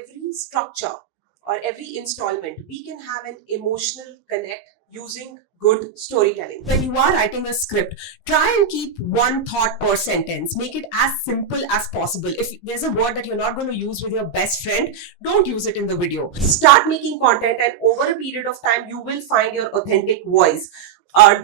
every structure or every installment, we can have an emotional connect using good storytelling. When you are writing a script, try and keep one thought per sentence. Make it as simple as possible. If there's a word that you're not going to use with your best friend, don't use it in the video. Start making content, and over a period of time, you will find your authentic voice.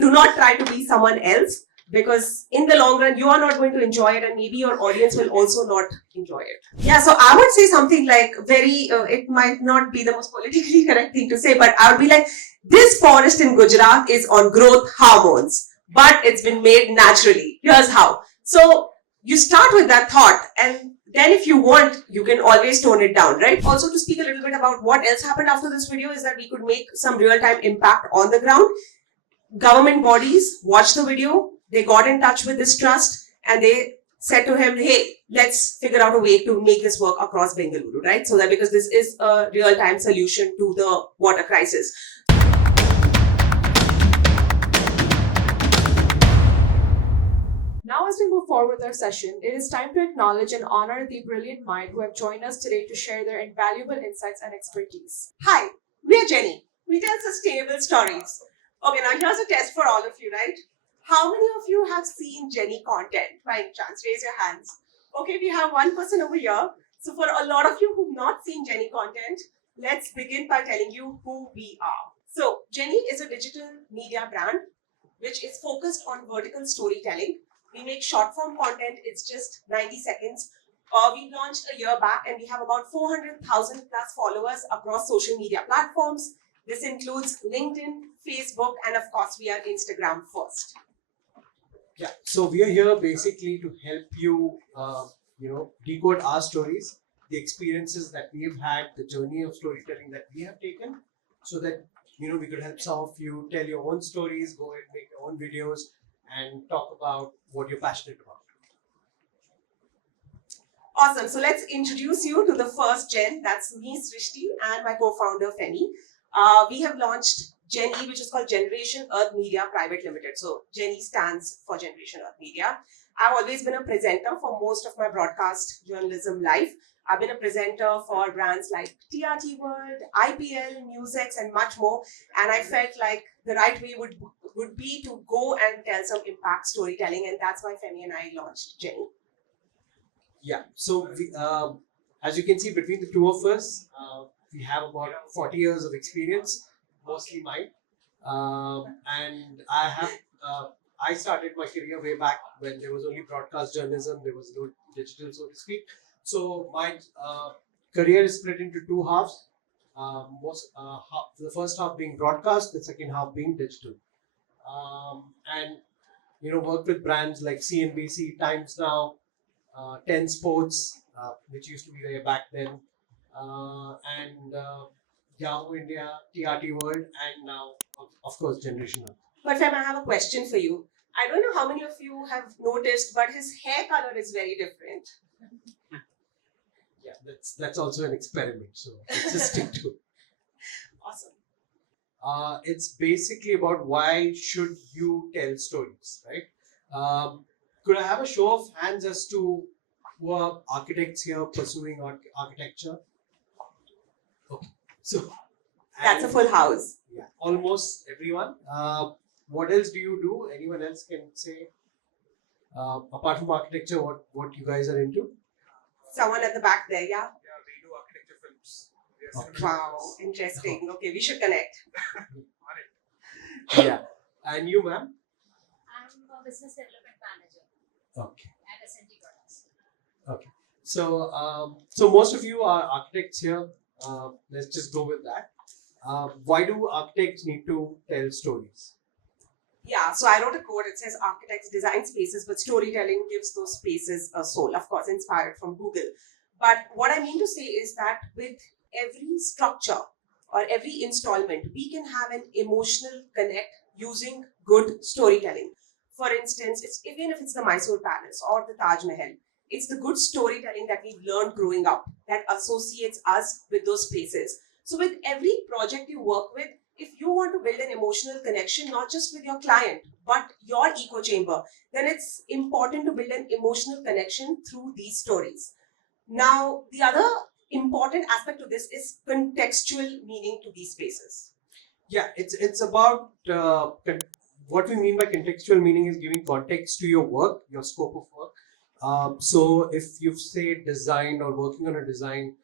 Do not try to be someone else, because in the long run, you are not going to enjoy it, and maybe your audience will also not enjoy it. Yeah, so I would say something like it might not be the most politically correct thing to say, but I would be like, this forest in Gujarat is on growth hormones, but it's been made naturally. Here's how. So you start with that thought, and then if you want, you can always tone it down, right? Also, to speak a little bit about what else happened after this video is that we could make some real-time impact on the ground. Government bodies watched the video, they got in touch with this trust, and they said to him, hey, let's figure out a way to make this work across Bengaluru, right? So that because this is a real-time solution to the water crisis. Now, as we move forward with our session, it is time to acknowledge and honor the brilliant mind who have joined us today to share their invaluable insights and expertise. Hi, we are Gen.E. We tell sustainable stories. Okay, now here's a test for all of you, right? How many of you have seen Gen.E content? By any chance, raise your hands. Okay, we have one person over here. So for a lot of you who've not seen Gen.E content, let's begin by telling you who we are. So Gen.E is a digital media brand which is focused on vertical storytelling. We make short form content, it's just 90 seconds. We launched a year back and we have about 400,000 plus followers across social media platforms. This includes LinkedIn, Facebook, and of course we are Instagram first. Yeah, so we are here basically to help you, decode our stories, the experiences that we've had, the journey of storytelling that we have taken, so that we could help some of you tell your own stories, go and make your own videos, and talk about what you're passionate about. Awesome. So let's introduce you to the first gen. That's me, Srishti, and my co-founder, Fehmi. We have launched gen.E, which is called Generation Earth Media Private Limited. So gen.E stands for Generation Earth Media. I've always been a presenter for most of my broadcast journalism life. I've been a presenter for brands like TRT World, IPL, NewsX, and much more. And I felt like the right way would be to go and tell some impact storytelling. And that's why Fehmi and I launched gen.E. Yeah, so we, as you can see, between the two of us, we have about 40 years of experience, mostly mine. And I started my career way back when there was only broadcast journalism, there was no digital, so to speak. So my career is split into two halves. The first half being broadcast, the second half being digital. And worked with brands like CNBC, Times Now, 10 Sports, which used to be way back then, and Yahoo India, TRT World, and now, of course, Generation Earth. But Fem, I have a question for you. I don't know how many of you have noticed, but his hair color is very different. Yeah, that's also an experiment, so let's just stick to it. Awesome. It's basically about why should you tell stories, right? Could I have a show of hands as to who are architects here pursuing architecture? Okay, so that's a full house. Yeah, almost everyone. What else do you do? Anyone else can say, apart from architecture, what you guys are into? Someone at the back there, yeah? Yeah, we do architecture films. Okay. Wow, interesting. Okay, we should connect. Yeah, and you, ma'am? I'm a business development manager Okay. at S&T Products. Okay. So most of you are architects here. Let's just go with that. Why do architects need to tell stories? Yeah, so I wrote a quote. It says architects design spaces, but storytelling gives those spaces a soul. Of course, inspired from Google. But what I mean to say is that with every structure or every installment, we can have an emotional connect using good storytelling. For instance, even if it's the Mysore Palace or the Taj Mahal, it's the good storytelling that we've learned growing up that associates us with those spaces. So with every project you work with, if you want to build an emotional connection, not just with your client, but your echo chamber, then it's important to build an emotional connection through these stories. Now, the other important aspect to this is contextual meaning to these spaces. Yeah, it's about what we mean by contextual meaning is giving context to your work, your scope of work. So if you've say designed or working on a design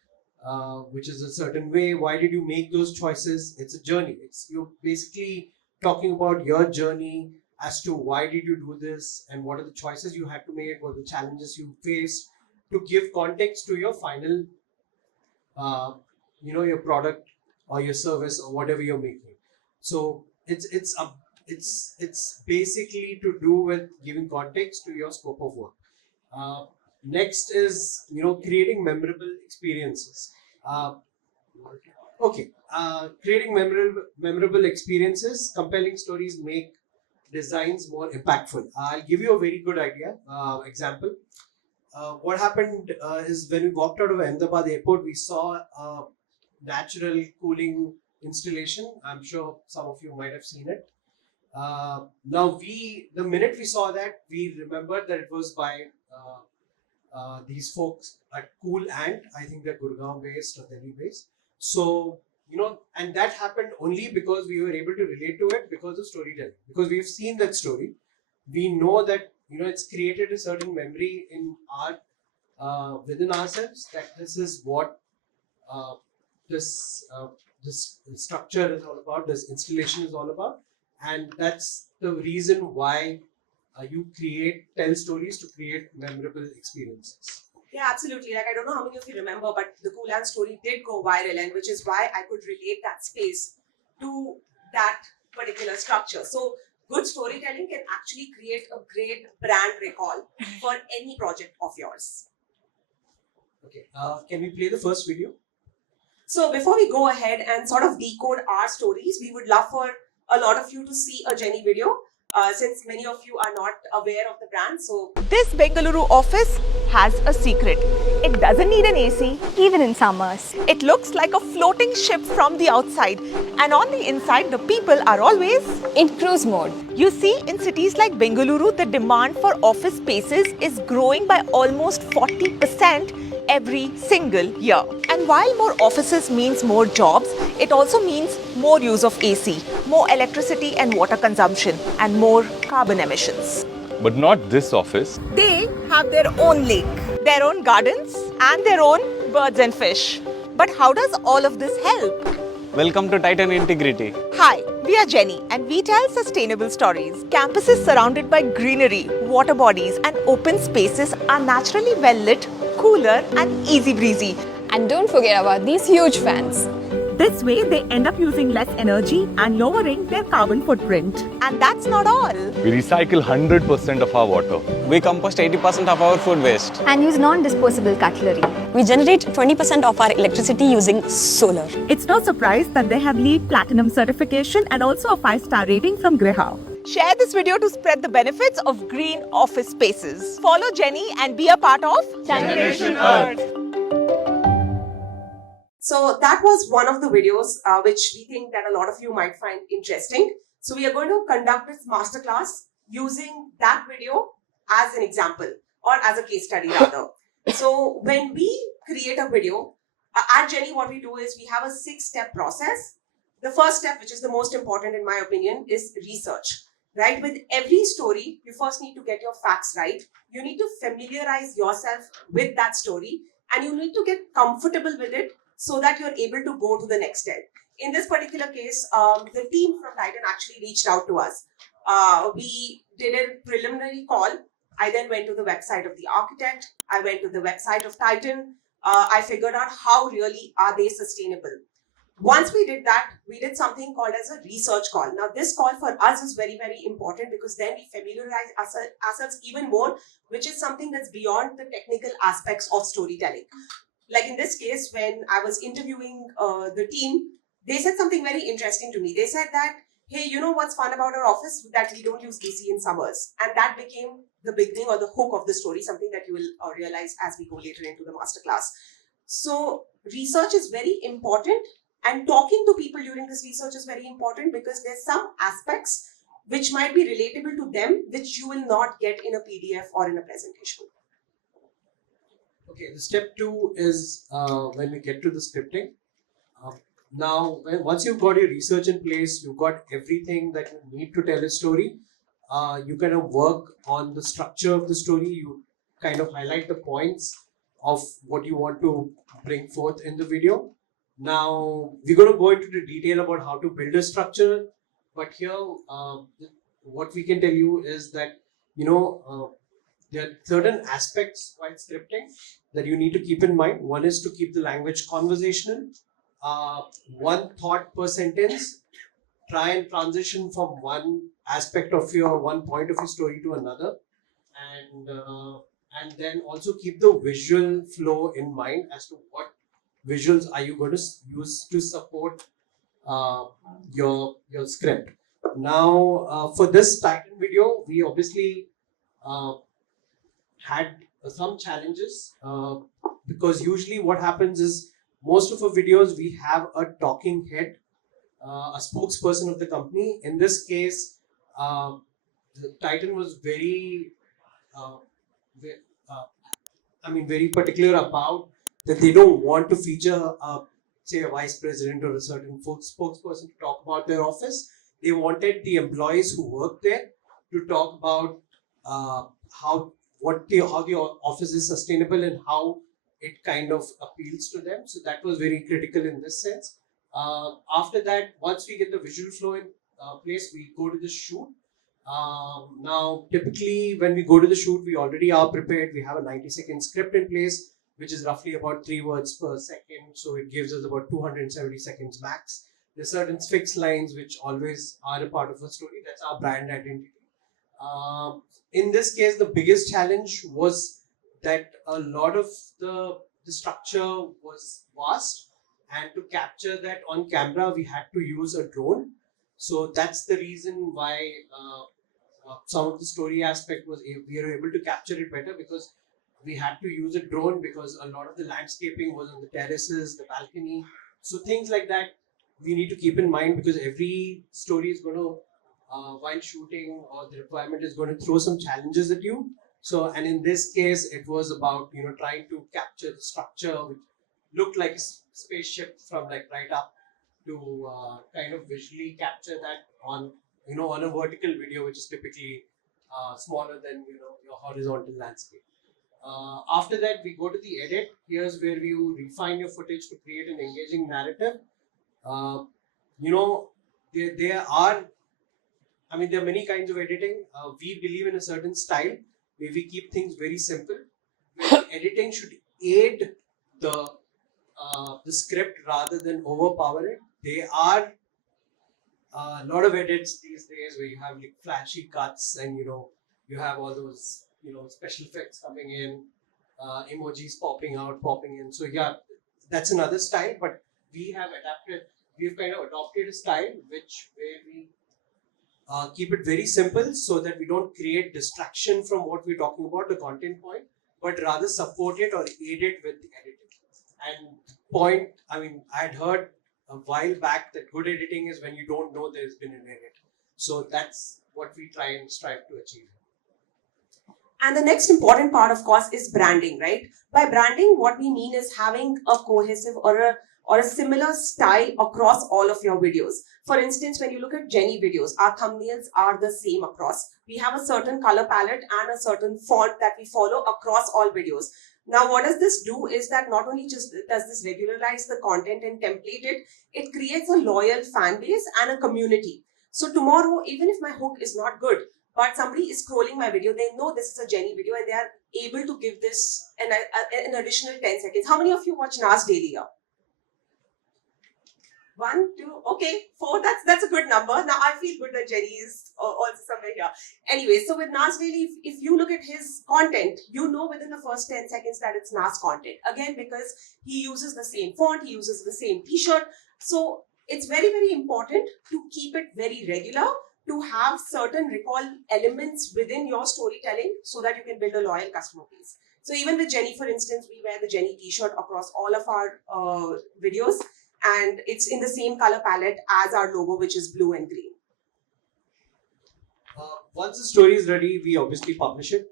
which is a certain way, why did you make those choices? It's a journey. It's you're basically talking about your journey as to why did you do this and what are the choices you had to make, what are the challenges you faced, to give context to your final uh, your product or your service or whatever you're making. So it's basically to do with giving context to your scope of work. uh, Next is creating memorable experiences. Creating memorable experiences. Compelling stories make designs more impactful. I'll give you a very good idea example. What happened is when we walked out of Ahmedabad airport, we saw a natural cooling installation. I'm sure some of you might have seen it. The minute we saw that, we remembered that it was by these folks at Cool Ant. I think they're Gurgaon based or Delhi based. So, and that happened only because we were able to relate to it because of storytelling. Because we've seen that story. We know that, it's created a certain memory in our within ourselves that this is what uh, this this structure is all about, this installation is all about, and that's the reason why you tell stories to create memorable experiences. Yeah, absolutely. Like, I don't know how many of you remember, but the Coolan story did go viral, and which is why I could relate that space to that particular structure. So, good storytelling can actually create a great brand recall for any project of yours. Okay, can we play the first video? So, before we go ahead and sort of decode our stories, we would love for a lot of you to see a gen.E video. Since many of you are not aware of the brand. So this Bengaluru office has a secret. It doesn't need an AC, even in summers. It looks like a floating ship from the outside, and on the inside, the people are always in cruise mode. You see, in cities like Bengaluru, the demand for office spaces is growing by almost 40% every single year. And while more offices means more jobs, it also means more use of AC, more electricity and water consumption, and more carbon emissions. But not this office. They have their own lake, their own gardens, and their own birds and fish. But how does all of this help? Welcome to Titan Integrity. Hi, we are Jenny and we tell sustainable stories. Campuses surrounded by greenery, water bodies, and open spaces are naturally well lit, cooler, and easy breezy. And don't forget about these huge fans. This way, they end up using less energy and lowering their carbon footprint. And that's not all. We recycle 100% of our water. We compost 80% of our food waste. And use non-disposable cutlery. We generate 20% of our electricity using solar. It's no surprise that they have LEED Platinum certification and also a 5-star rating from Griha. Share this video to spread the benefits of green office spaces. Follow Jenny and be a part of Generation Earth. So that was one of the videos which we think that a lot of you might find interesting. So we are going to conduct this masterclass using that video as an example or as a case study rather. So when we create a video, at Jenny, what we do is we have a 6-step process. The first step, which is the most important in my opinion, is research. Right? With every story, you first need to get your facts right. You need to familiarize yourself with that story and you need to get comfortable with it so that you're able to go to the next step. In this particular case, the team from Titan actually reached out to us. We did a preliminary call. I then went to the website of the architect. I went to the website of Titan. I figured out how really are they sustainable. Once we did that, we did something called as a research call. Now, this call for us is very, very important because then we familiarize ourselves even more, which is something that's beyond the technical aspects of storytelling. Like in this case, when I was interviewing the team, they said something very interesting to me. They said that, hey, you know what's fun about our office? That we don't use AC in summers. And that became the beginning or the hook of the story, something that you will realize as we go later into the masterclass. So research is very important. And talking to people during this research is very important because there's some aspects which might be relatable to them, which you will not get in a PDF or in a presentation. Okay, the step 2 is when we get to the scripting. Now, once you've got your research in place, you've got everything that you need to tell a story. You kind of work on the structure of the story. You kind of highlight the points of what you want to bring forth in the video. Now, we're going to go into the detail about how to build a structure, but here, what we can tell you is that, there are certain aspects while scripting that you need to keep in mind. One is to keep the language conversational, one thought per sentence, try and transition from one one point of your story to another, and then also keep the visual flow in mind as to what visuals are you going to use to support your script. Now, for this Titan video, we obviously had some challenges because usually what happens is most of our videos we have a talking head, a spokesperson of the company. In this case, the Titan was very, ve- uh, very particular about that they don't want to feature, say, a vice president or a certain spokesperson to talk about their office. They wanted the employees who work there to talk about how how the office is sustainable and how it kind of appeals to them. So that was very critical in this sense. After that, once we get the visual flow in place, we go to the shoot. Now, typically, when we go to the shoot, we already are prepared. We have a 90-second script in place, which is roughly about 3 words per second. So it gives us about 270 seconds max. There's certain fixed lines which always are a part of a story. That's our brand identity. In this case, the biggest challenge was that a lot of the structure was vast, and to capture that on camera, we had to use a drone. So that's the reason why some of the story aspect was we were able to capture it better, because we had to use a drone because a lot of the landscaping was on the terraces, the balcony. So things like that we need to keep in mind, because every story is going to, while shooting, or the requirement is going to throw some challenges at you. So, and in this case, it was about trying to capture the structure which looked like a spaceship from like right up to kind of visually capture that on on a vertical video, which is typically smaller than your horizontal landscape. After that, we go to the edit. Here's where you refine your footage to create an engaging narrative. Uh, there are, there are many kinds of editing. We believe in a certain style where we keep things very simple, where the editing should aid the script rather than overpower it. There are a lot of edits these days where you have like flashy cuts, and you have all those special effects coming in, emojis popping out, popping in. So yeah, that's another style. But we have kind of adopted a style where we keep it very simple, so that we don't create distraction from what we're talking about, the content point, but rather support it or aid it with the editing. And I had heard a while back that good editing is when you don't know there's been an edit. So that's what we try and strive to achieve. And the next important part, of course, is branding, right? By branding, what we mean is having a cohesive or a similar style across all of your videos. For instance, when you look at gen.E videos, our thumbnails are the same across. We have a certain color palette and a certain font that we follow across all videos. Now, what does this do is that not only just does this regularize the content and template it, it creates a loyal fan base and a community. So tomorrow, even if my hook is not good, but somebody is scrolling my video, they know this is a gen.E video and they are able to give this an additional 10 seconds. How many of you watch Nas daily here? 1, 2, okay, 4, that's a good number. Now I feel good that gen.E is also somewhere here. Anyway, so with Nas Daily, if you look at his content, you know within the first 10 seconds that it's Nas content. Again, because he uses the same font, he uses the same t-shirt. So it's very, very important to keep it very regular, to have certain recall elements within your storytelling so that you can build a loyal customer base. So even with gen.E, for instance, we wear the gen.E t-shirt across all of our videos, and it's in the same color palette as our logo, which is blue and green. Once the story is ready, we obviously publish it.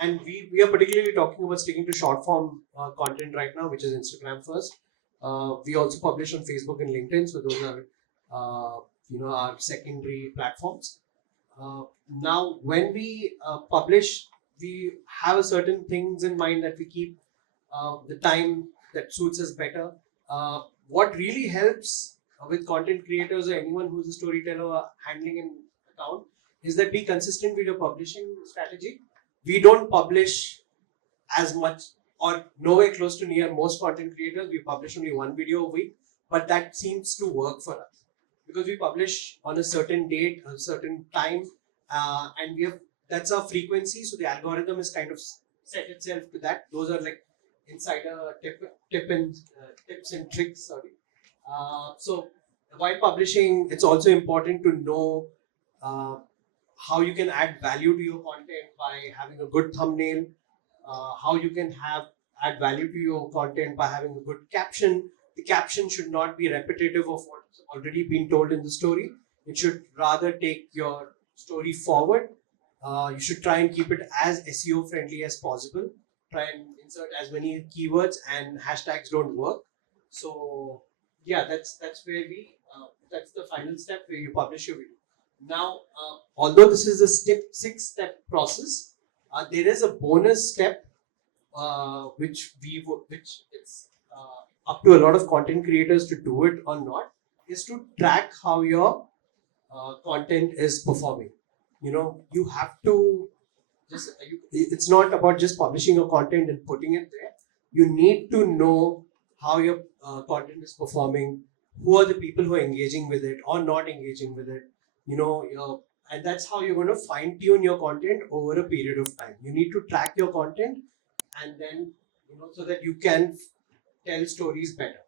and we are particularly talking about sticking to short form content right now, which is Instagram first. We also publish on Facebook and LinkedIn, so those are our secondary platforms. Now, when we publish, we have a certain things in mind that we keep the time that suits us better. What really helps with content creators or anyone who's a storyteller or handling an account is that be consistent with your publishing strategy. We don't publish as much or nowhere close to near most content creators. We publish only one video a week, but that seems to work for us because we publish on a certain date, a certain time, and that's our frequency. So the algorithm is kind of set itself to that. Those are like insider tips and tricks. Sorry. So while publishing, it's also important to know how you can add value to your content by having a good thumbnail. How you can add value to your content by having a good caption. The caption should not be repetitive of what's already been told in the story. It should rather take your story forward. You should try and keep it as SEO friendly as possible. Try and insert as many keywords, and hashtags don't work. So yeah, that's where that's the final step where you publish your video. Now, although this is a 6-step process, there is a bonus step which it's up to a lot of content creators to do it or not, is to track how your content is performing. You have to it's not about just publishing your content and putting it there. You need to know how your content is performing, who are the people who are engaging with it or not engaging with it, and that's how you're going to fine tune your content over a period of time. You need to track your content, and then so that you can tell stories better.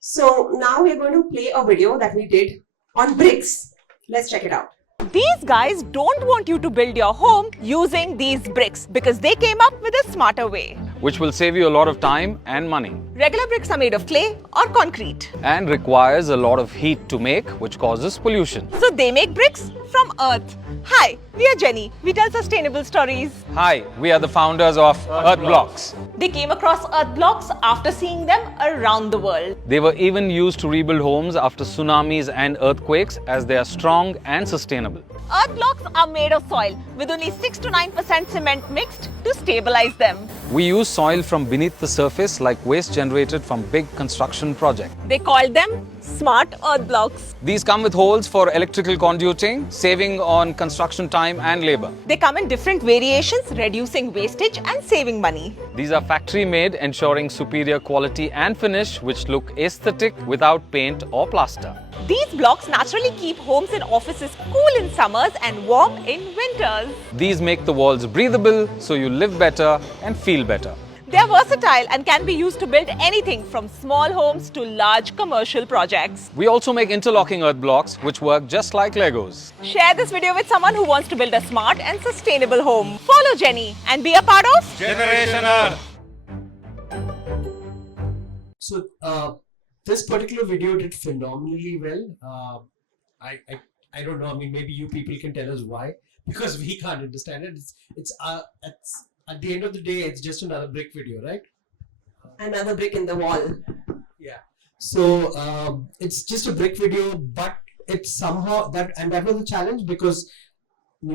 So now we're going to play a video that we did on bricks. Let's check it out. These guys don't want you to build your home using these bricks because they came up with a smarter way, which will save you a lot of time and money. Regular bricks are made of clay or concrete and requires a lot of heat to make, which causes pollution. So they make bricks from earth. Hi, we are Jenny. We tell sustainable stories. Hi, we are the founders of Earth Blocks. They came across earth blocks after seeing them around the world. They were even used to rebuild homes after tsunamis and earthquakes, as they are strong and sustainable. Earth blocks are made of soil with only 6 to 9% cement mixed to stabilize them. We use soil from beneath the surface like waste generated from big construction projects. They called them smart earth blocks. These come with holes for electrical conduiting, saving on construction time and labor. They come in different variations, reducing wastage and saving money. These are factory made, ensuring superior quality and finish, which look aesthetic without paint or plaster. These blocks naturally keep homes and offices cool in summers and warm in winters. These make the walls breathable, so you live better and feel better. They are versatile and can be used to build anything from small homes to large commercial projects. We also make interlocking earth blocks, which work just like Legos. Share this video with someone who wants to build a smart and sustainable home. Follow Jenny and be a part of Generation Earth. So this particular video did phenomenally well. I don't know. I mean, maybe you people can tell us why, because we can't understand it. It's at the end of the day, it's just another brick video, right? Another brick in the wall. Yeah. So it's just a brick video, but it's somehow that was a challenge because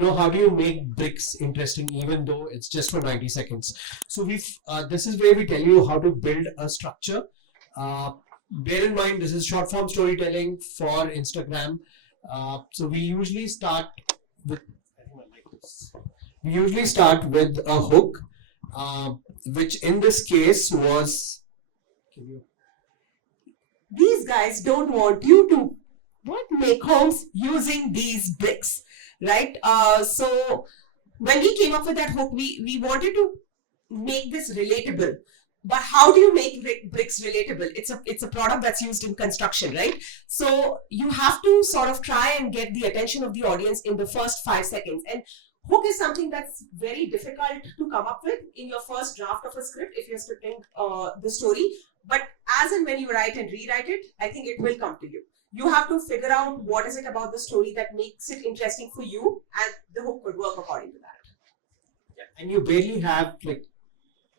how do you make bricks interesting even though it's just for 90 seconds? So this is where we tell you how to build a structure. Bear in mind, this is short form storytelling for Instagram. So we usually start with a hook, which in this case was. These guys don't want you to make homes using these bricks, right? So when we came up with that hook, we wanted to make this relatable. But how do you make bricks relatable? It's a product that's used in construction, right? So you have to sort of try and get the attention of the audience in the first 5 seconds. And hook is something that's very difficult to come up with in your first draft of a script if you're scripting the story. But as and when you write and rewrite it, I think it will come to you. You have to figure out what is it about the story that makes it interesting for you, and the hook could work according to that. and you barely have like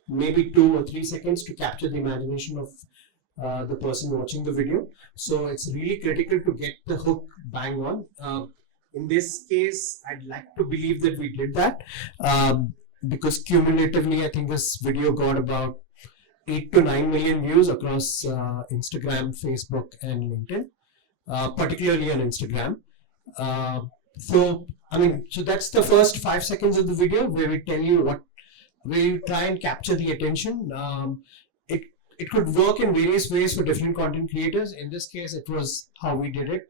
maybe 2 or 3 seconds to capture the imagination of the person watching the video. So it's really critical to get the hook bang on. In this case, I'd like to believe that we did that because cumulatively, I think this video got about 8 to 9 million views across Instagram, Facebook, and LinkedIn, particularly on Instagram. So that's the first 5 seconds of the video where we tell you where you try and capture the attention. It could work in various ways for different content creators. In this case, it was how we did it.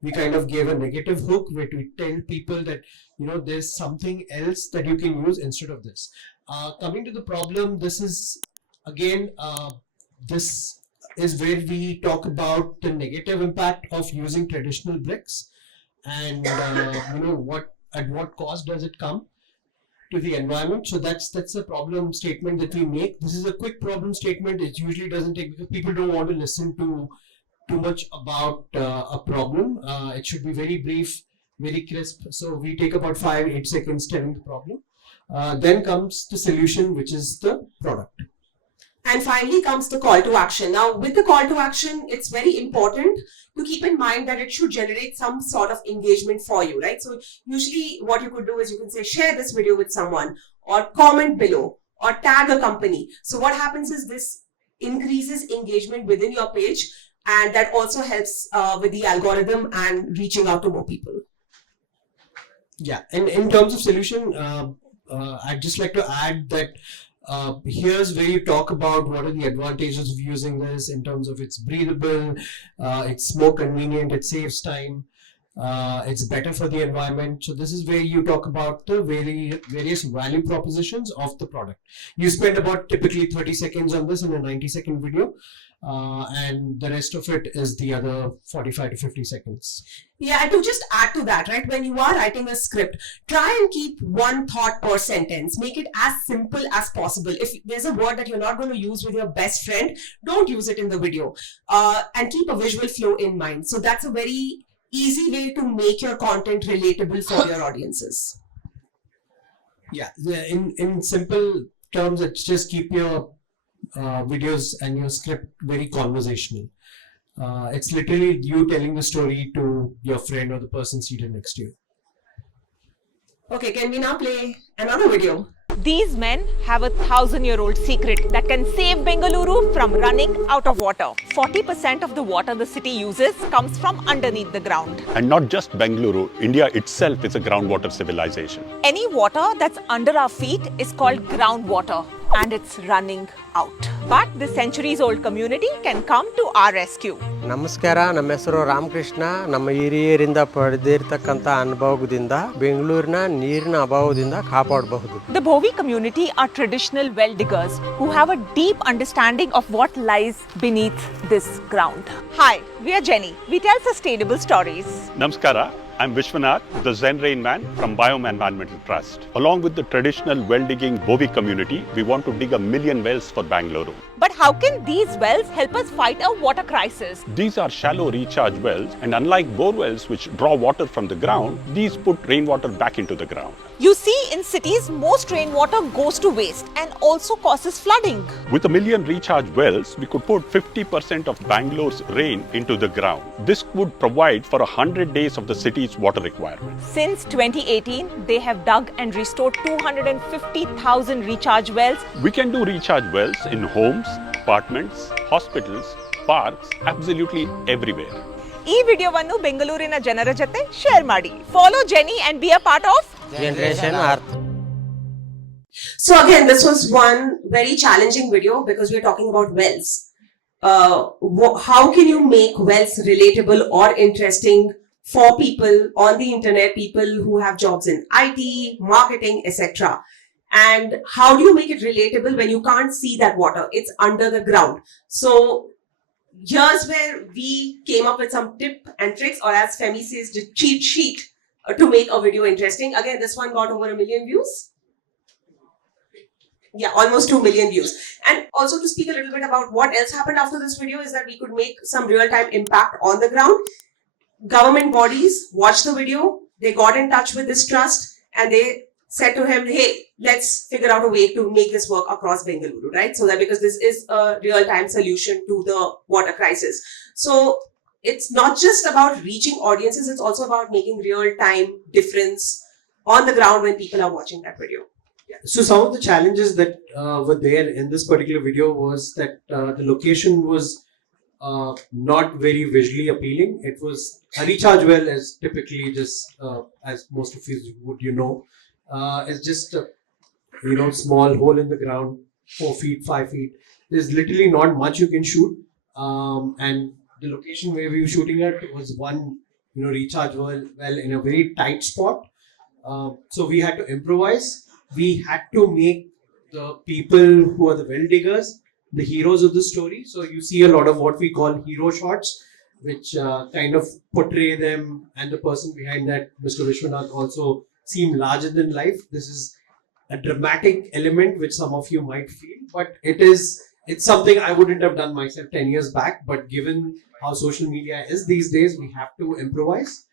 We kind of gave a negative hook where we tell people that, there's something else that you can use instead of this. Coming to the problem, this is again, this is where we talk about the negative impact of using traditional bricks and, at what cost does it come to the environment. So that's a problem statement that we make. This is a quick problem statement. It usually doesn't take, because people don't want to listen to too much about a problem. It should be very brief, very crisp. So we take about 5-8 seconds telling the problem. Then comes the solution, which is the product. And finally comes the call to action. Now, with the call to action, it's very important to keep in mind that it should generate some sort of engagement for you, right? So usually what you could do is you can say, share this video with someone, or comment below, or tag a company. So what happens is this increases engagement within your page, and that also helps with the algorithm and reaching out to more people. Yeah, and in terms of solution, I'd just like to add that here's where you talk about what are the advantages of using this in terms of it's breathable, it's more convenient, it saves time, it's better for the environment. So this is where you talk about the various value propositions of the product. You spend about typically 30 seconds on this in a 90-second video. And the rest of it is the other 45 to 50 seconds. Yeah, and to just add to that, right, when you are writing a script, try and keep one thought per sentence. Make it as simple as possible. If there's a word that you're not going to use with your best friend, don't use it in the video. And keep a visual flow in mind. So that's a very easy way to make your content relatable for your audiences. Yeah, in simple terms, it's just keep your videos and your script very conversational. It's literally you telling the story to your friend or the person seated next to you. Okay, can we now play another video? These men have a 1,000-year-old secret that can save Bengaluru from running out of water. 40% of the water the city uses comes from underneath the ground. And not just Bengaluru, India itself is a groundwater civilization. Any water that's under our feet is called groundwater, and it's running out. But the centuries-old community can come to our rescue. ನಮಸ್ಕಾರ, ನಮ್ಮ ಹೆಸರು ರಾಮಕೃಷ್ಣ. ನಮ್ಮ ಹಿರಿಯರಿಂದ ಪಡೆದಿರತಕ್ಕಂತ ಅನುಭವದಿಂದ ಬೆಂಗಳೂರಿನ ನೀರಿನ ಅಭಾವದಿಂದ ಕಾಪಾಡಬಹುದು. The Bhovi community are traditional well diggers who have a deep understanding of what lies beneath this ground. Hi, we are Jenny. We tell sustainable stories. Namaskara. I'm Vishwanath, the Zen Rain Man from Biome Environmental Trust. Along with the traditional well-digging Bhovi community, we want to dig 1 million wells for Bengaluru. But how can these wells help us fight a water crisis? These are shallow recharge wells, and unlike bore wells which draw water from the ground, these put rainwater back into the ground. You see, in cities, most rainwater goes to waste and also causes flooding. With 1 million recharge wells, we could put 50% of Bangalore's rain into the ground. This would provide for 100 days of the city's water requirement. Since 2018, they have dug and restored 250,000 recharge wells. We can do recharge wells in homes, apartments, hospitals, parks, absolutely everywhere. ಈ ವಿಡಿಯೋವನ್ನು ಬೆಂಗಳೂರಿನ ಜನರ ಜೊತೆ share ಮಾಡಿ. Follow Jenny and be a part of Generation Earth. So again, this was one very challenging video because we're talking about wells. How can you make wells relatable or interesting for people on the internet, people who have jobs in IT, marketing, etc. And how do you make it relatable when you can't see that water? It's under the ground. So here's where we came up with some tips and tricks, or as Fehmi says, the cheat sheet to make a video interesting. Again, this one got over 1 million views. Yeah, almost 2 million views. And also to speak a little bit about what else happened after this video is that we could make some real-time impact on the ground. Government bodies watched the video, they got in touch with this trust, and they said to him, hey, let's figure out a way to make this work across Bengaluru, right? So that because this is a real-time solution to the water crisis. So it's not just about reaching audiences, it's also about making real-time difference on the ground when people are watching that video. So some of the challenges that were there in this particular video was that the location was not very visually appealing. It was a recharge well, as typically just as most of you would it's just a small hole in the ground, 4 feet, 5 feet. There's literally not much you can shoot, and the location where we were shooting at was one recharge well in a very tight spot. So we had to improvise. We had to make the people who are the well diggers the heroes of the story. So you see a lot of what we call hero shots, which kind of portray them and the person behind that, Mr. Vishwanath, also seem larger than life. This is a dramatic element which some of you might feel, but it's something I wouldn't have done myself 10 years back. But given how social media is these days, we have to improvise.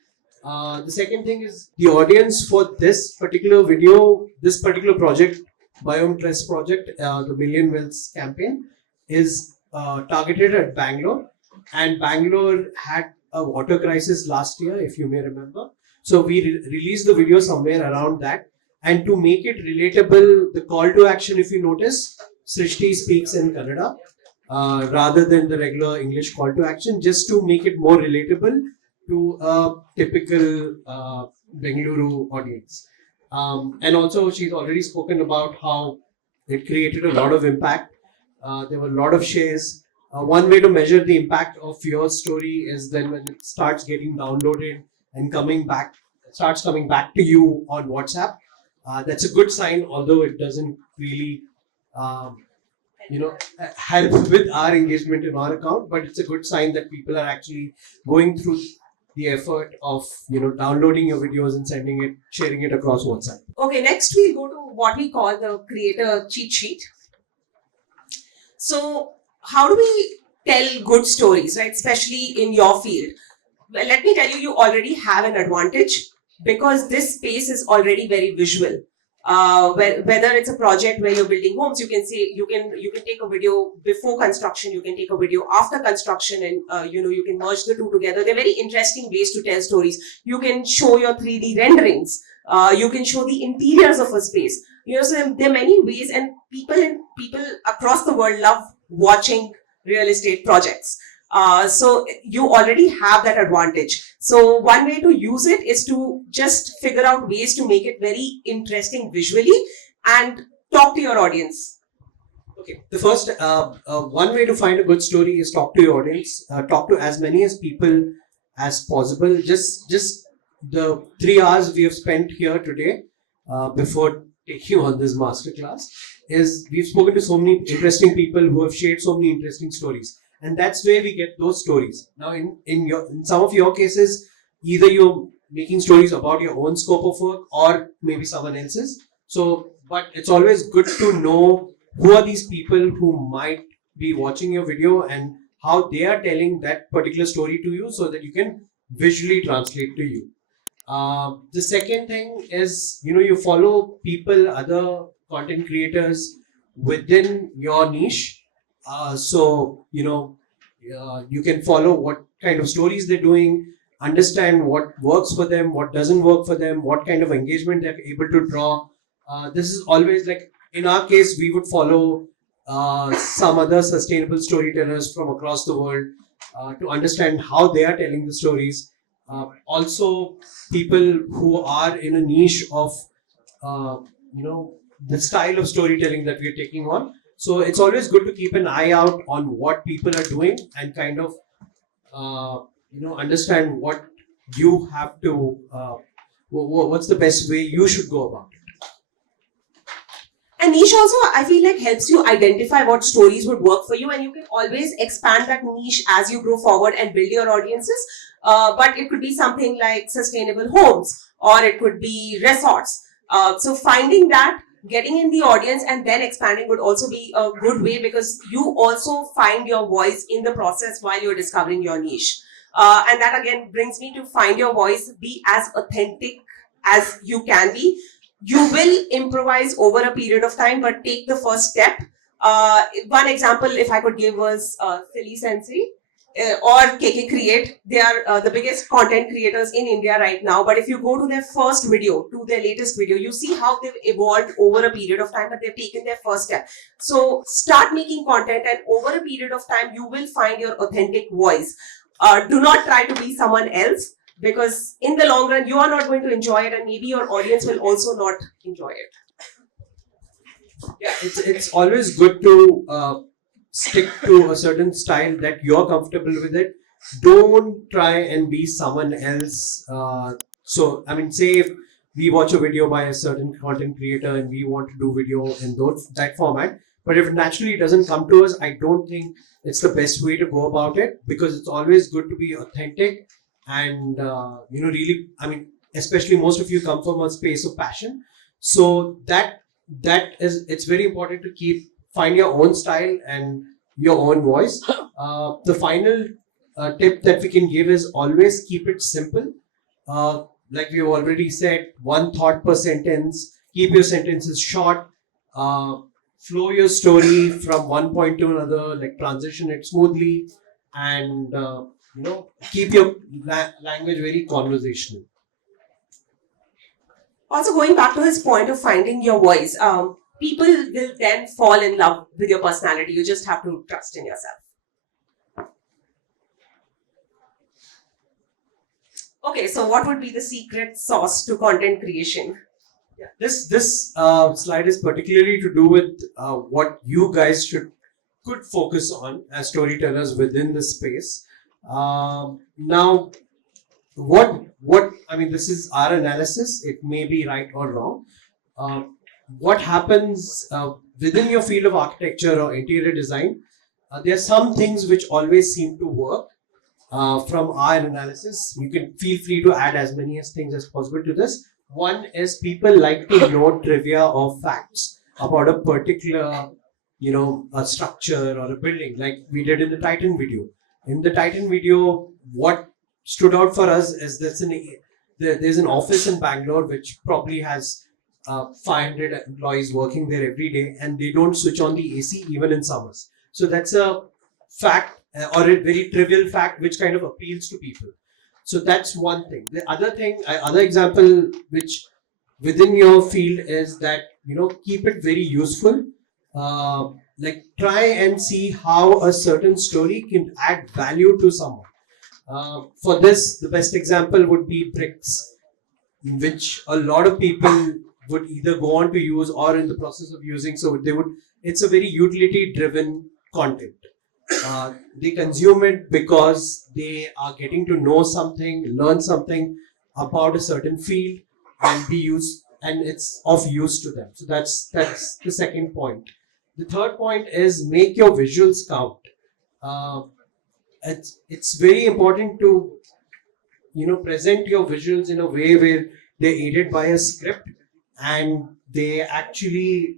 The second thing is the audience for this particular video, this particular project, Biome Trust project, the Million Wells campaign, is targeted at Bangalore, and Bangalore had a water crisis last year, if you may remember. So we released the video somewhere around that, and to make it relatable, the call to action, if you notice, Srishti speaks in Kannada rather than the regular English call to action, just to make it more relatable to a typical Bengaluru audience. And also, she's already spoken about how it created a lot of impact. There were a lot of shares. One way to measure the impact of your story is then when it starts getting downloaded and starts coming back to you on WhatsApp. That's a good sign, although it doesn't really help with our engagement in our account, but it's a good sign that people are actually going through the effort of downloading your videos and sharing it across WhatsApp. Okay, next we'll go to what we call the creator cheat sheet. So how do we tell good stories, right? Especially in your field. Well, let me tell you, you already have an advantage because this space is already very visual. Whether it's a project where you're building homes, you can take a video before construction, you can take a video after construction, and you can merge the two together. They're very interesting ways to tell stories. You can show your 3D renderings. You can show the interiors of a space. So there are many ways, and people across the world love watching real estate projects. So you already have that advantage. So one way to use it is to just figure out ways to make it very interesting visually and talk to your audience. Okay, the first one way to find a good story is talk to your audience. Talk to as many as people as possible. Just the 3 hours we have spent here today before taking on this masterclass is we've spoken to so many interesting people who have shared so many interesting stories. And that's where we get those stories. Now, in some of your cases, either you're making stories about your own scope of work or maybe someone else's. So, but it's always good to know who are these people who might be watching your video and how they are telling that particular story to you, so that you can visually translate to you. The second thing is, you follow people, other content creators within your niche. So you can follow what kind of stories they're doing, understand what works for them, what doesn't work for them, what kind of engagement they're able to draw. This is always like, in our case, we would follow some other sustainable storytellers from across the world to understand how they are telling the stories. Also, people who are in a niche of the style of storytelling that we're taking on. So it's always good to keep an eye out on what people are doing and kind of, understand what you have to, what's the best way you should go about it. And niche also, I feel like, helps you identify what stories would work for you, and you can always expand that niche as you grow forward and build your audiences. But it could be something like sustainable homes, or it could be resorts. So finding that, getting in the audience and then expanding would also be a good way, because you also find your voice in the process while you're discovering your niche. And that again brings me to find your voice, be as authentic as you can be. You will improvise over a period of time, but take the first step. One example, if I could give, was Silly Sensei or KK Create. They are the biggest content creators in India right now. But if you go to their first video, to their latest video, you see how they've evolved over a period of time, but they've taken their first step. So start making content, and over a period of time, you will find your authentic voice. Do not try to be someone else, because in the long run, you are not going to enjoy it, and maybe your audience will also not enjoy it. Yeah, it's always good to stick to a certain style that you're comfortable with it. Don't try and be someone else. So, I mean, say if we watch a video by a certain content creator and we want to do video in that format, but if it naturally doesn't come to us, I don't think it's the best way to go about it, because it's always good to be authentic and, really, I mean, especially most of you come from a space of passion. So it's very important to find your own style and your own voice. The final tip that we can give is always keep it simple. Like we've already said, one thought per sentence. Keep your sentences short. Flow your story from one point to another, like transition it smoothly, and keep your language very conversational. Also, going back to his point of finding your voice, people will then fall in love with your personality. You just have to trust in yourself. Okay, so what would be the secret sauce to content creation? Yeah, this slide is particularly to do with what you guys could focus on as storytellers within the space. Now, what I mean, this is our analysis. It may be right or wrong. What happens within your field of architecture or interior design? There are some things which always seem to work. From our analysis, you can feel free to add as many things as possible to this. One is people like to know trivia or facts about a particular, a structure or a building, like we did in the Titan video. In the Titan video, what stood out for us is there's an office in Bangalore which probably has 500 employees working there every day, and they don't switch on the AC even in summers. So that's a fact, or a very trivial fact, which kind of appeals to people. So that's one thing. The other example which within your field is that, keep it very useful. Like try and see how a certain story can add value to someone. For this, the best example would be bricks, which a lot of people would either go on to use or in the process of using. So it's a very utility driven content. They consume it because they are getting to know something, learn something about a certain field, and it's of use to them. So that's the second point. The third point is make your visuals count. It's very important to present your visuals in a way where they're aided by a script and they actually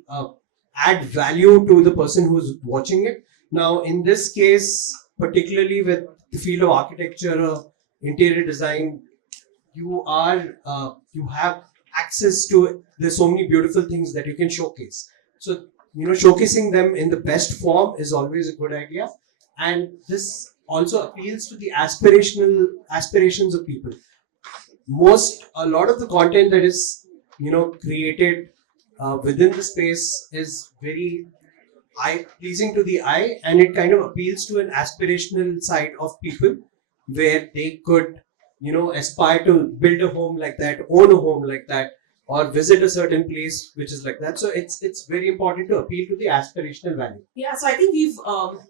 add value to the person who's watching it. Now, in this case, particularly with the field of architecture or interior design, you have access to, there's so many beautiful things that you can showcase. So, showcasing them in the best form is always a good idea. And this also appeals to the aspirations of people. A lot of the content that is, created within the space is very pleasing to the eye, and it kind of appeals to an aspirational side of people where they could, aspire to build a home like that, own a home like that, or visit a certain place which is like that. So it's very important to appeal to the aspirational value. Yeah, so I think we've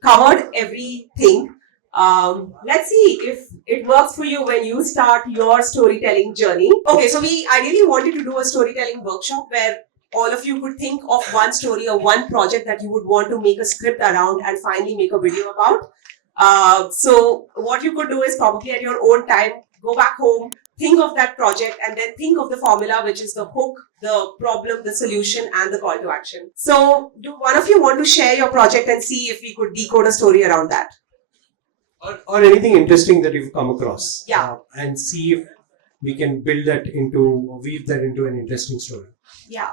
covered everything. Let's see if it works for you when you start your storytelling journey. Okay, so we ideally wanted to do a storytelling workshop where all of you could think of one story or one project that you would want to make a script around and finally make a video about. So what you could do is probably at your own time, go back home, think of that project, and then think of the formula, which is the hook, the problem, the solution, and the call to action. So do one of you want to share your project and see if we could decode a story around that? Or anything interesting that you've come across. Yeah. And see if we can build that into, or weave that into an interesting story. Yeah.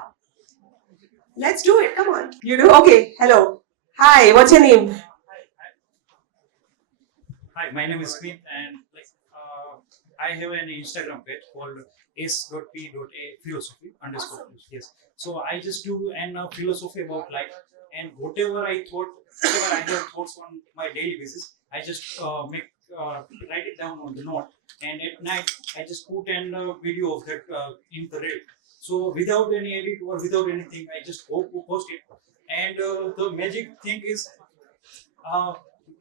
Let's do it. Come on. You do? Okay. Hello. Hi. What's your name? Hi, my name is Smith, and I have an Instagram page called s.p.a philosophy underscore. Yes. So I just do an philosophy about life, and whatever I have thoughts on my daily basis, I just write it down on the note, and at night I just put an video of that in the reel. So without any edit or without anything, I just post it. And the magic thing is,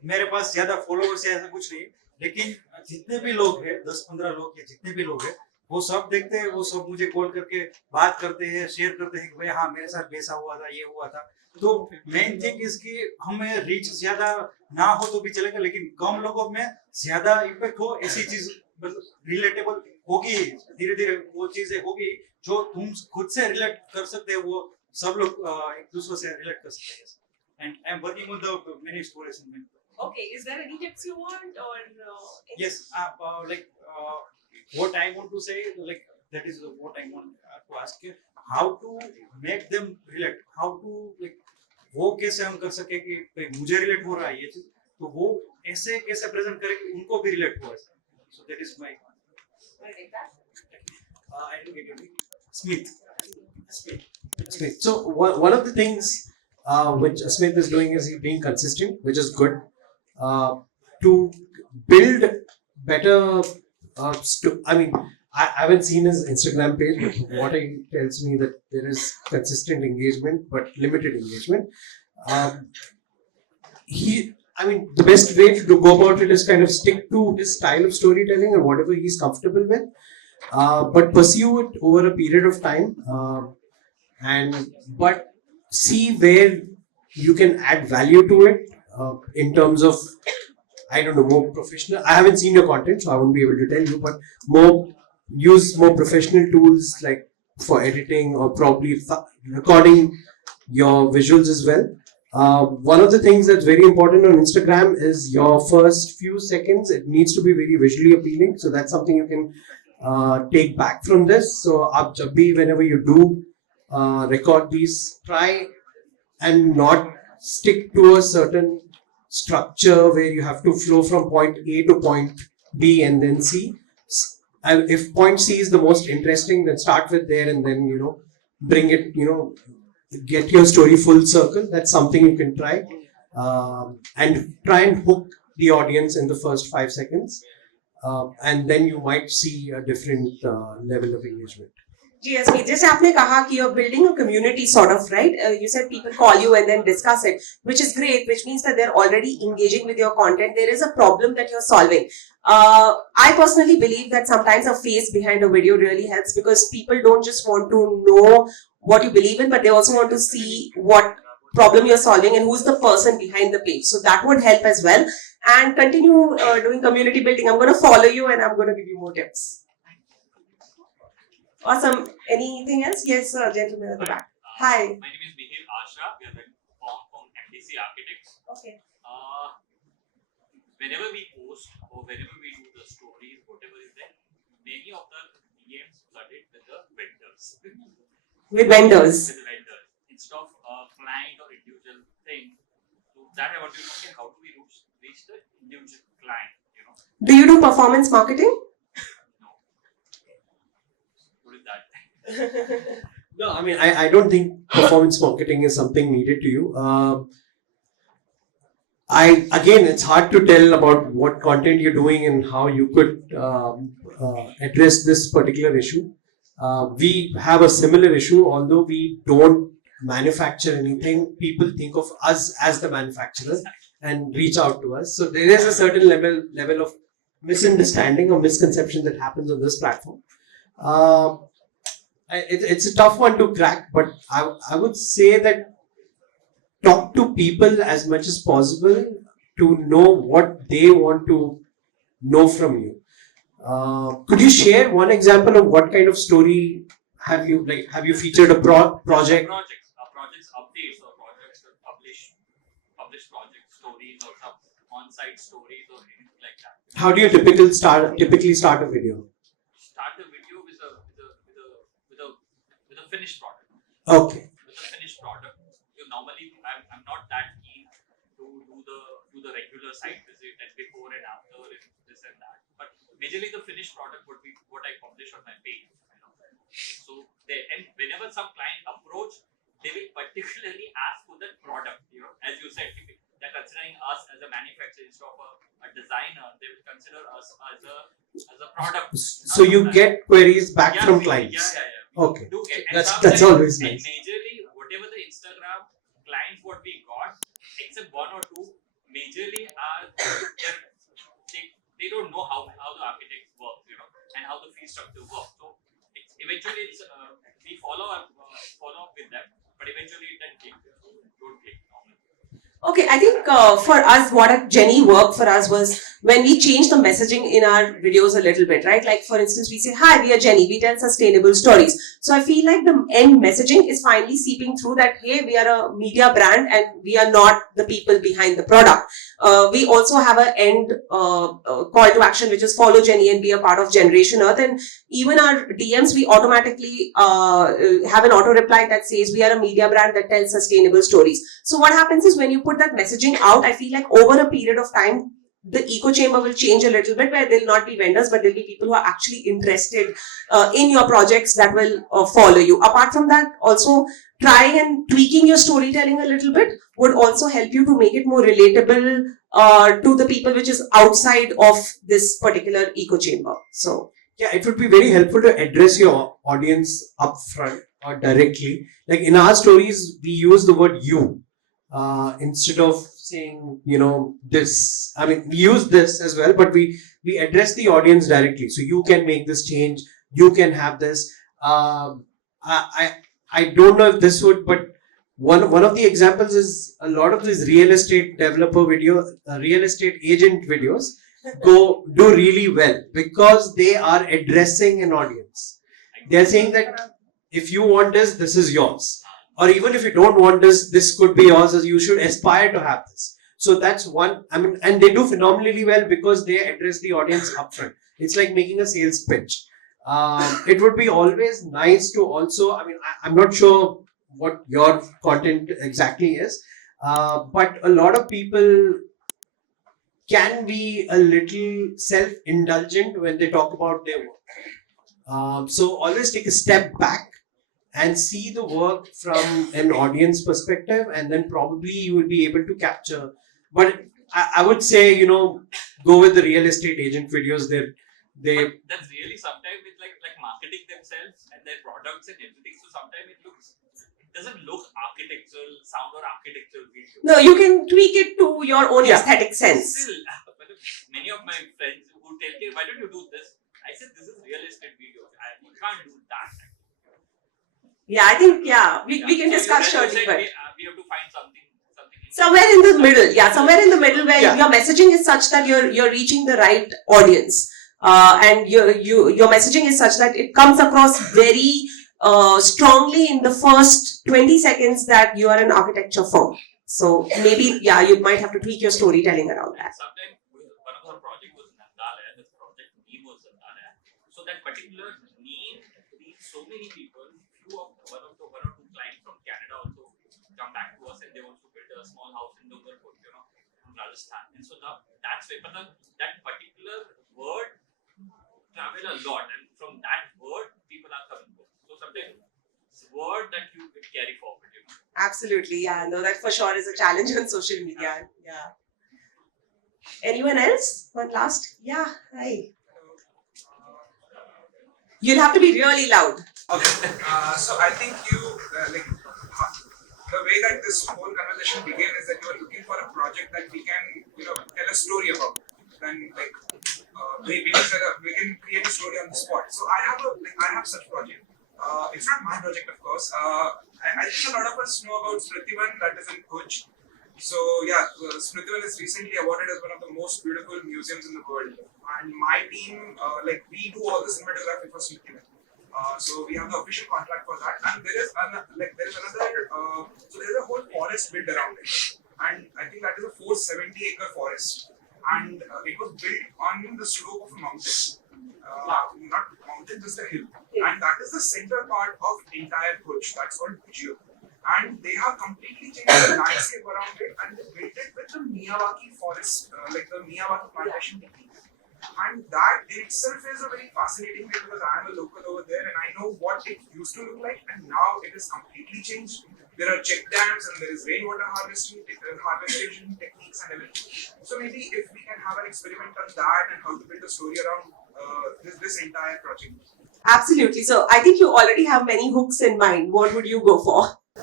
मेरे पास ज्यादा followers है ऐसा कुछ नहीं, लेकिन जितने भी लोग हैं 10-15 लोग या जितने भी लोग हैं वो सब देखते हैं, वो सब मुझे कॉल करके बात करते हैं, शेयर करते हैं कि भाई हाँ मेरे साथ वैसा हुआ था, ये हुआ था. तो मेन थिंग इसकी हमें रीच ज्यादा ना हो तो भी चलेगा, लेकिन कम लोगों में ज्यादा इम्पैक्ट हो ऐसी चीज मतलब रिलेटेबल होगी, धीरे धीरे वो चीजें होगी जो तुम खुद से रिलेट कर सकते हो, वो सब लोग एक दूसरे से रिलेट कर सकते हैं. And I'm working on the many stories. Okay. Is there any tips you want or? Yes. What I want to say, like that is what I want to ask you. How to make them relate? How to like वो कैसे हम कर सके कि भाई मुझे relate हो रहा है ये चीज, तो वो ऐसे कैसे प्रेजेंट करें कि उनको भी रिलेट हो. So that is my. I don't get it. Smith. So one of the things which Smith is doing is he's being consistent, which is good. To build better, I mean, I haven't seen his Instagram page, but what he tells me that there is consistent engagement, but limited engagement. The best way to go about it is kind of stick to his style of storytelling or whatever he's comfortable with, but pursue it over a period of time, but see where you can add value to it in terms of, I don't know, more professional. I haven't seen your content, so I won't be able to tell you, but use more professional tools like for editing or probably recording your visuals as well. One of the things that's very important on Instagram is your first few seconds. It needs to be very visually appealing. So that's something you can take back from this. So whenever you do record these, try and not stick to a certain structure where you have to flow from point A to point B and then C. And if point C is the most interesting, then start with there and then, bring it, get your story full circle. That's something you can try. And try and hook the audience in the first 5 seconds. And then you might see a different level of engagement. GSP, जैसे आपने कहा कि you're building a community sort of, right? You said people call you and then discuss it, which is great, which means that they're already engaging with your content. There is a problem that you're solving. I personally believe that sometimes a face behind a video really helps, because people don't just want to know what you believe in, but they also want to see what problem you're solving and who's the person behind the page. So that would help as well. And continue doing community building. I'm going to follow you and I'm going to give you more tips. Awesome. Anything else? Yes, gentleman at the back. Hi. My name is Mihir Ashra. We are from MDC Architects. Okay. Whenever we post or whenever we do the stories, whatever is there, many of the DMs flooded with the vendors. With vendors. With vendors. Instead of a client or individual thing, so that I want to know, how do we reach the individual client? Do you do performance marketing? No, I mean, I don't think performance marketing is something needed to you. Again, it's hard to tell about what content you're doing and how you could address this particular issue. We have a similar issue, although we don't manufacture anything. People think of us as the manufacturer and reach out to us. So there is a certain level of misunderstanding or misconception that happens on this platform. It's a tough one to crack, but I would say that talk to people as much as possible to know what they want to know from you. Could you share one example of what kind of story have you featured a project? Projects updates or projects that publish project stories or some on-site stories or anything like that. How do you typically start a video? Start a finished product. Okay. With the finished product, normally I'm not that keen to do the regular site visit and before and after and this and that. But majorly the finished product would be what I publish on my page. So and whenever some client approach, they will particularly ask for that product. As you said, they're considering us as a manufacturer instead of a designer. They will consider us as a product. So you get queries back from clients. Yeah. Okay. Do get. That's always nice. And majorly, whatever the Instagram clients what we got, except one or two, majorly are they don't know how the architects work, and how the fee structure works. So eventually we follow up with them, but eventually it then don't take normal. Okay, I think for us, what gen.E worked for us was when we changed the messaging in our videos a little bit, right? Like, for instance, we say, hi, we are gen.E, we tell sustainable stories. So I feel like the end messaging is finally seeping through that, hey, we are a media brand and we are not the people behind the product. We also have an end call to action, which is follow gen.E and be a part of Generation Earth. And even our DMs, we automatically have an auto reply that says we are a media brand that tells sustainable stories. So what happens is when you put that messaging out, I feel like over a period of time, the echo chamber will change a little bit, where there'll not be vendors, but there'll be people who are actually interested in your projects that will follow you. Apart from that, also trying and tweaking your storytelling a little bit would also help you to make it more relatable to the people which is outside of this particular echo chamber. So yeah, it would be very helpful to address your audience upfront or directly. Like in our stories, we use the word you instead of saying, this. I mean, we use this as well, but we address the audience directly. So you can make this change. You can have this. I don't know if this would, but one of the examples is a lot of these real estate developer real estate agent videos do really well because they are addressing an audience. They're saying that if you want this is yours. Or even if you don't want this could be yours, as you should aspire to have this. So that's one, and they do phenomenally well because they address the audience upfront. It's like making a sales pitch. It would be always nice to also, I'm not sure what your content exactly is, but a lot of people can be a little self-indulgent when they talk about their work. So always take a step back and see the work from an audience perspective, and then probably you will be able to capture. But I would say, go with the real estate agent videos. But that's really sometimes it's like marketing themselves and their products and everything. So sometimes it doesn't look architectural, sound or architectural video. no, you can tweak it to your own aesthetic sense. Still, many of my friends who tell me, why don't you do this? I said, this is real estate video. You can't do that. Yeah, I think, we can discuss so shortly, but we have to find something somewhere in the middle. Yeah, somewhere in the middle where your messaging is such that you're reaching the right audience. And your messaging is such that it comes across very strongly in the first 20 seconds that you are an architecture firm. So maybe, you might have to tweak your storytelling around that. Sometimes one of our project was Nandalaya, this project name was Nandalaya. So that particular name reached so many people. One or two clients from Canada also come back to us and they want to build a small house in Dungarpur, from Rajasthan. And so that's why, but that particular word travel a lot, and from that word people are coming to. So sometimes it's a word that you can carry forward. Absolutely, no, that for sure is a challenge on social media. Yeah. Anyone else? One last? Yeah, hi. You'll have to be really loud. Okay, so I think you, the way that this whole conversation began is that you are looking for a project that we can, tell a story about. Then, we can create a story on the spot. So I have such project. It's not my project, of course. I think a lot of us know about Smritivan, that is in Kuch. So Smritivan is recently awarded as one of the most beautiful museums in the world. And my team, we do all the cinematography for Smritivan. So we have the official contract for that, and there is another. So there is a whole forest built around it, and I think that is a 470-acre forest, and it was built on the slope of a mountain. not mountain, just a hill. And that is the center part of entire Bhuj. That's called Bhujio. And they have completely changed the landscape around it and they built it with the Miyawaki forest, like the Miyawaki plantation technique. And that in itself is a very fascinating way because I am a local over there and I know what it used to look like and now it is completely changed. There are check dams and there is rainwater harvesting techniques and everything. So maybe if we can have an experiment on that and how to build a story around this entire project. Absolutely. So I think you already have many hooks in mind. What would you go for? I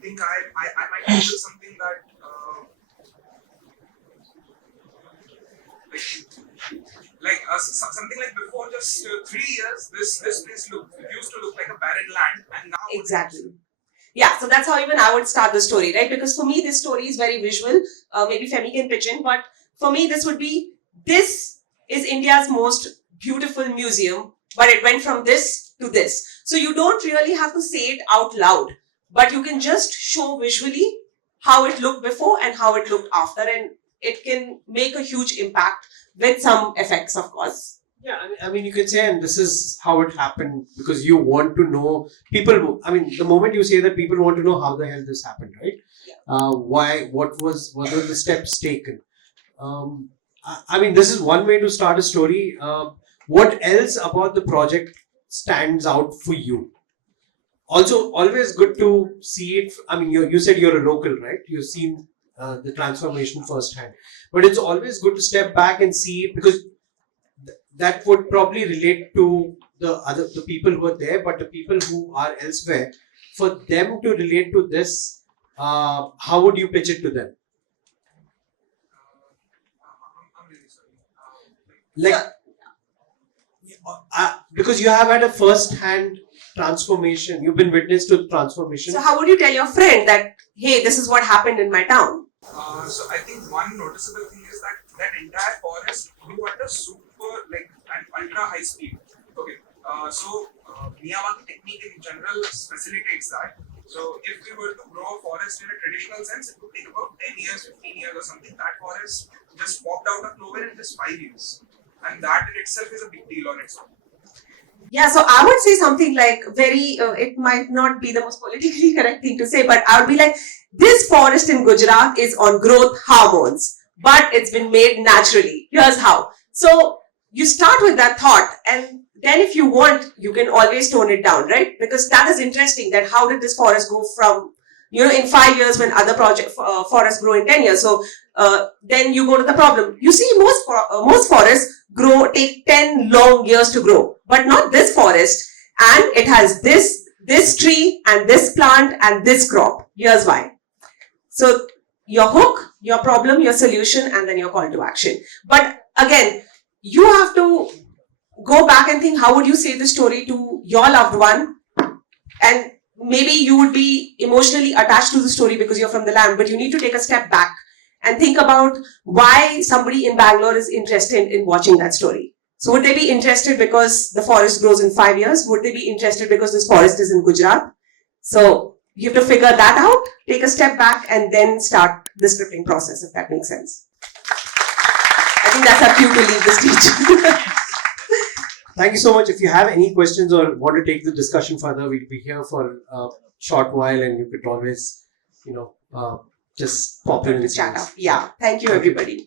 think I might do something that something like before just 3 years, this place used to look like a barren land, and now Exactly. Yeah, so that's how even I would start the story, right? Because for me, this story is very visual. Maybe Fehmi can pitch in, but for me, this is India's most beautiful museum, but it went from this to this. So you don't really have to say it out loud, but you can just show visually how it looked before and how it looked after, and it can make a huge impact with some effects, of course. Yeah, I mean, you can say, and this is how it happened because you want to know people. I mean, the moment you say that, people want to know how the hell this happened, right? Yeah. What were the steps taken? I mean, this is one way to start a story. What else about the project stands out for you? Also, always good to see it. I mean, you said you're a local, right? You've seen the transformation firsthand. But it's always good to step back and see it because that would probably relate to the people who are there, but the people who are elsewhere, for them to relate to this, how would you pitch it to them? Like, because you have had a first-hand transformation, you've been witness to transformation. So how would you tell your friend that, hey, this is what happened in my town? So I think one noticeable thing is that entire forest grew at a super and ultra high speed. Okay, Miyawaki technique in general facilitates that. So if we were to grow a forest in a traditional sense, it would take about 10 years, 15 years or something. That forest just popped out of nowhere in just 5 years. And that in itself is a big deal on its own. Yeah, so I would say something like it might not be the most politically correct thing to say, but I would be like, this forest in Gujarat is on growth hormones, but it's been made naturally. Here's how. So you start with that thought, and then if you want, you can always tone it down, right? Because that is interesting, that how did this forest go from, in 5 years when other forests grow in 10 years. So then you go to the problem. You see, most forests take 10 long years to grow, but not this forest. And it has this tree and this plant and this crop. Here's why. So your hook, your problem, your solution, and then your call to action. But again, you have to go back and think, how would you say the story to your loved one? And maybe you would be emotionally attached to the story because you're from the land, but you need to take a step back and think about why somebody in Bangalore is interested in watching that story. So would they be interested because the forest grows in 5 years? Would they be interested because this forest is in Gujarat? So you have to figure that out, take a step back, and then start the scripting process, if that makes sense. I think that's our cue to leave the stage. Thank you so much. If you have any questions or want to take the discussion further, we'll be here for a short while, and you could always, just pop in and chat up. Yeah. Thank you, everybody.